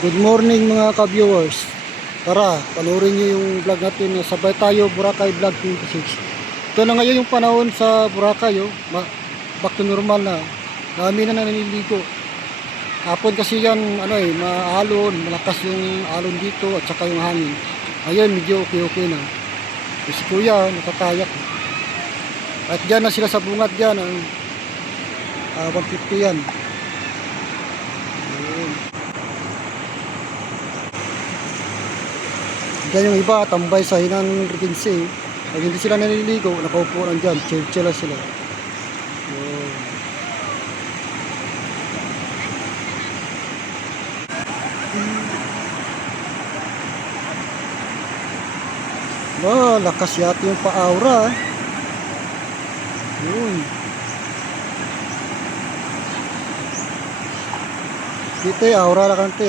Good morning mga ka-viewers. Tara, panoorin nyo yung vlog natin. Sabay tayo, Boracay Vlog 26. Ito na ngayon yung panahon sa Boracay. Back to normal na. Dami na naniligo. Hapon kasi yan, maalon. Malakas yung alon dito at saka yung hangin. Ngayon, medyo okay na. Si Kuya, nakakayak. At dyan na sila sa bungad dyan. 150 yan. Diyan yung iba, tambay sa Hinan Regency. Pag hindi sila naliligo, nakaupo lang dyan. Chill-chill lang sila. Yun. Lakas yata yung pa-aura. Yun. Dito aura lang kante